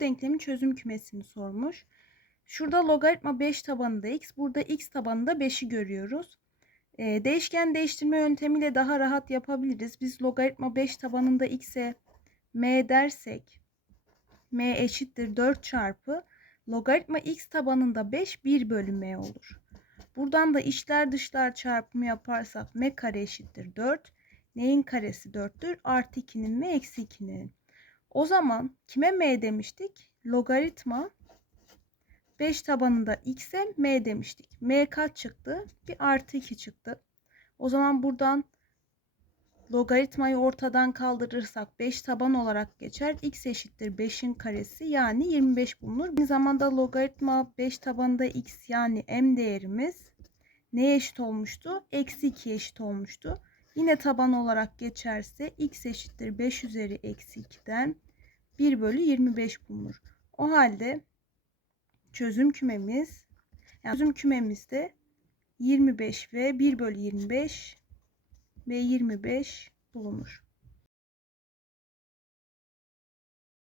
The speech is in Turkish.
denklemin çözüm kümesini sormuş. Şurada logaritma 5 tabanında x, burada x tabanında 5'i görüyoruz. Ee, değişken değiştirme yöntemiyle daha rahat yapabiliriz. Biz logaritma 5 tabanında x'e m dersek m eşittir 4 çarpı logaritma x tabanında 5 1 bölü m olur. Buradan da içler dışlar çarpımı yaparsak m kare eşittir 4. Neyin karesi 4'tür? Artı 2'nin ve eksi 2'nin. O zaman kime m demiştik? Logaritma 5 tabanında x'e m demiştik. m kaç çıktı? Bir artı 2 çıktı. O zaman buradan logaritmayı ortadan kaldırırsak 5 taban olarak geçer. x eşittir 5'in karesi yani 25 bulunur. Bir zamanda logaritma 5 tabanında x yani m değerimiz neye eşit olmuştu? Eksi 2 eşit olmuştu. Yine taban olarak geçerse x eşittir 5 üzeri eksi 2'den 1 bölü 25 bulunur. O halde çözüm kümemiz yani çözüm kümemizde 25 ve 1 bölü 25 ve 25 bulunur.